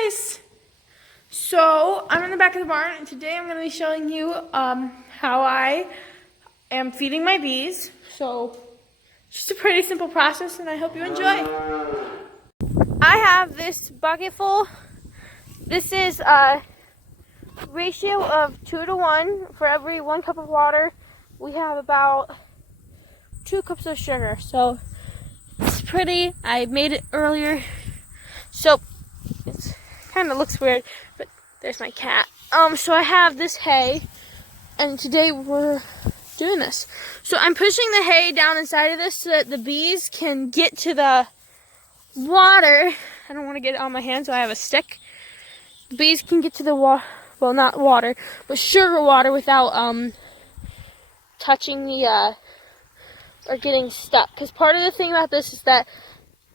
guys! So I'm in the back of the barn, and today I'm going to be showing you how I am feeding my bees. So just a pretty simple process, and I hope you enjoy. I have this bucket full. This is a ratio of 2 to 1. For every 1 cup of water, we have about 2 cups of sugar. So it's pretty. I made it earlier. So it kind of looks weird, but there's my cat. So I have this hay, and today we're doing this. So I'm pushing the hay down inside of this so that the bees can get to the water. I don't want to get it on my hand, so I have a stick. The bees can get to the water, well, not water, but sugar water without touching the or getting stuck. Because part of the thing about this is that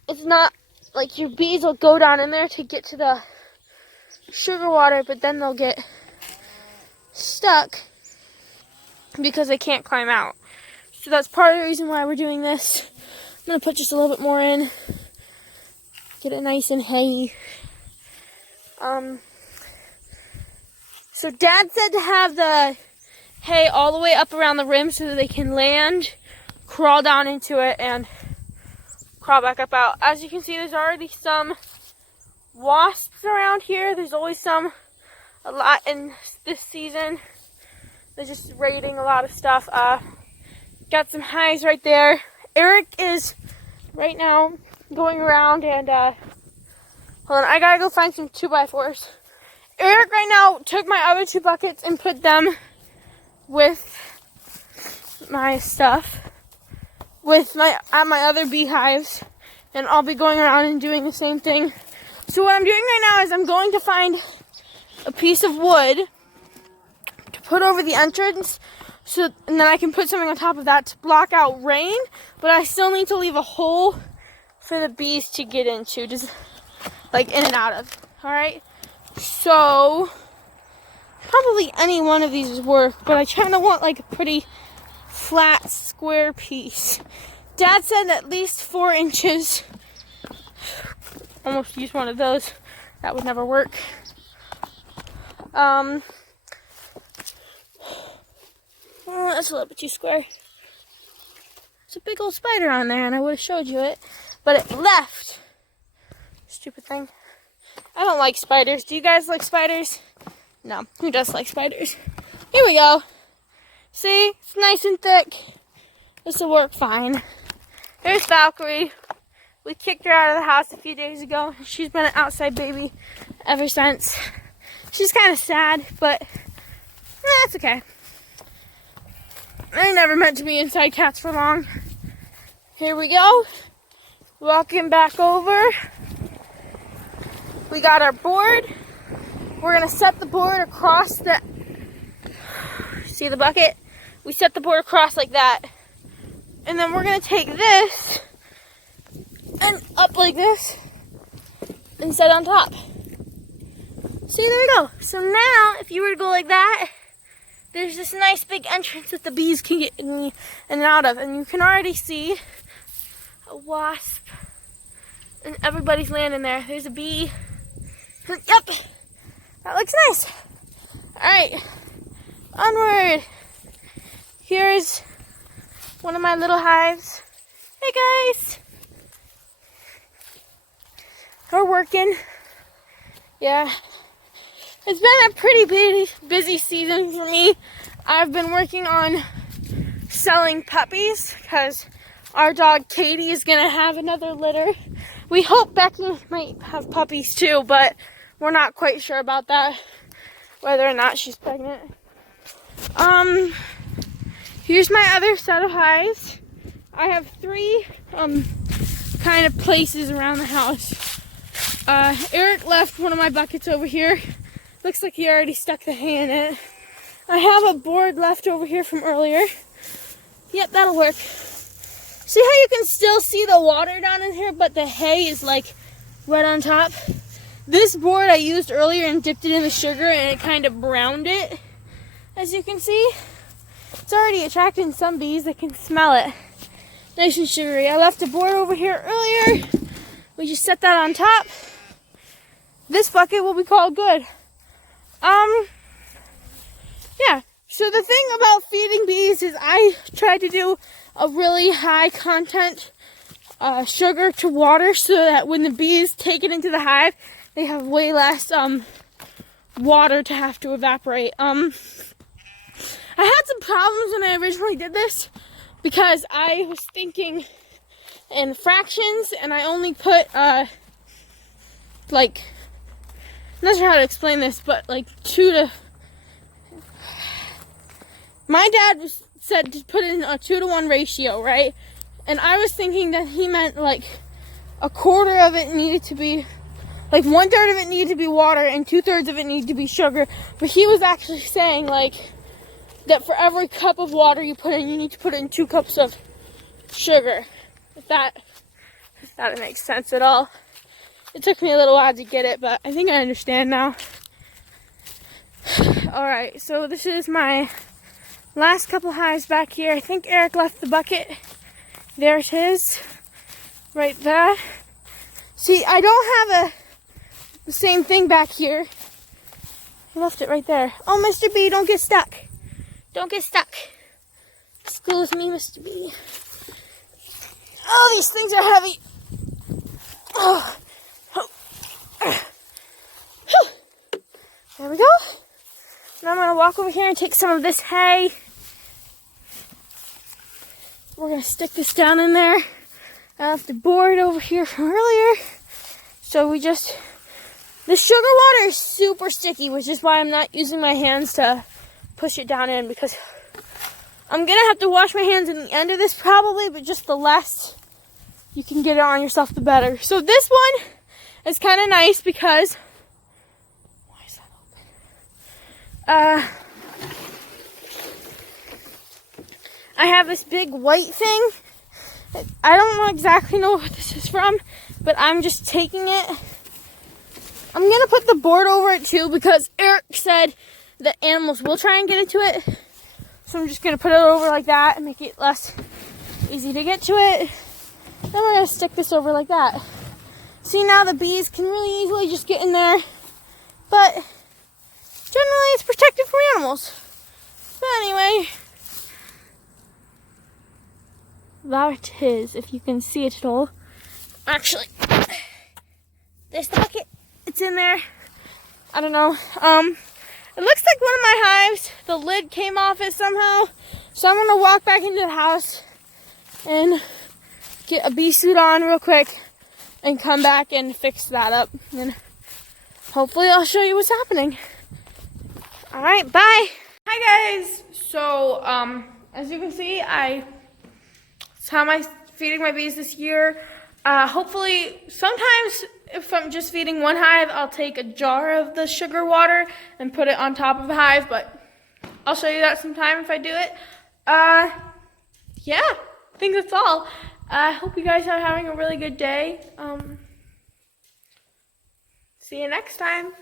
it's not like your bees will go down in there to get to the sugar water, but then they'll get stuck because they can't climb out. So that's part of the reason why we're doing this. I'm going to put just a little bit more in. Get it nice and hay. So Dad said to have the hay all the way up around the rim so that they can land, crawl down into it, and crawl back up out. As you can see, there's already some wasps around here. There's always a lot in this season. They're just raiding a lot of stuff. Got some hives right there. Eric is right now going around and hold on, I gotta go find some 2x4s. Eric right now took my other 2 buckets and put them with my stuff, with my other beehives, and I'll be going around and doing the same thing. So what I'm doing right now is I'm going to find a piece of wood to put over the entrance, and then I can put something on top of that to block out rain, but I still need to leave a hole for the bees to get into, just like in and out of. Alright, so probably any one of these would work, but I kind of want like a pretty flat square piece. Dad said at least 4 inches. Almost used one of those. That would never work. Oh, that's a little bit too square. There's a big old spider on there, and I would have showed you it, but it left. Stupid thing. I don't like spiders. Do you guys like spiders? No. Who does like spiders? Here we go. See? It's nice and thick. This will work fine. There's Valkyrie. We kicked her out of the house a few days ago. She's been an outside baby ever since. She's kind of sad, but that's okay. They're never meant to be inside cats for long. Here we go. Walking back over. We got our board. We're going to set the board across the... See the bucket? We set the board across like that. And then we're going to take this and up like this and set on top. See, there we go. So now, if you were to go like that, there's this nice big entrance that the bees can get in and out of. And you can already see a wasp. And everybody's landing there. There's a bee. Yep. That looks nice. Alright. Onward. Here's one of my little hives. Hey guys. We're working. Yeah. It's been a pretty busy season for me. I've been working on selling puppies because our dog Katie is going to have another litter. We hope Becky might have puppies too, but we're not quite sure about that, whether or not she's pregnant. Here's my other set of hives. I have 3 kind of places around the house. Eric left one of my buckets over here. Looks like he already stuck the hay in it. I have a board left over here from earlier. Yep, that'll work. See how you can still see the water down in here, but the hay is like right on top? This board I used earlier and dipped it in the sugar, and it kind of browned it. As you can see, it's already attracting some bees that can smell it. Nice and sugary. I left a board over here earlier. We just set that on top. this bucket will be called good. Yeah. So the thing about feeding bees is I try to do a really high content sugar to water so that when the bees take it into the hive, they have way less water to have to evaporate. I had some problems when I originally did this because I was thinking in fractions and I only put like, I'm not sure how to explain this, but like my dad said to put in a 2-to-1 ratio, right? And I was thinking that he meant like a quarter of it needed to be, like 1/3 of it needed to be water and 2/3 of it needed to be sugar. But he was actually saying like that for every cup of water you put in, you need to put in 2 cups of sugar. If that makes sense at all. It took me a little while to get it, but I think I understand now. Alright, so this is my last couple hives back here. I think Eric left the bucket. There it is. Right there. See, I don't have the same thing back here. I left it right there. Oh, Mr. B, don't get stuck. Don't get stuck. Excuse me, Mr. B. Oh, these things are heavy. Oh. There we go. Now I'm going to walk over here and take some of this hay. We're going to stick this down in there. I left the board over here from earlier. So the sugar water is super sticky, which is why I'm not using my hands to push it down in, because I'm going to have to wash my hands in the end of this probably, but just the less you can get it on yourself, the better. So this one is kind of nice because, why is that open? I have this big white thing. I don't exactly know what this is from, but I'm just taking it. I'm going to put the board over it too because Eric said that animals will try and get into it. So I'm just going to put it over like that and make it less easy to get to it. Then we're going to stick this over like that. See, now the bees can really easily just get in there. But generally it's protected from animals. But anyway, that is, if you can see it at all. Actually, there's the bucket. It's in there. I don't know. It looks like one of my hives, the lid came off it somehow. So I'm going to walk back into the house and get a bee suit on real quick and come back and fix that up. And hopefully I'll show you what's happening. All right, bye. Hi guys. So, as you can see, that's how I'm feeding my bees this year. Hopefully, sometimes if I'm just feeding one hive, I'll take a jar of the sugar water and put it on top of the hive, but I'll show you that sometime if I do it. Yeah, I think that's all. I hope you guys are having a really good day. See you next time.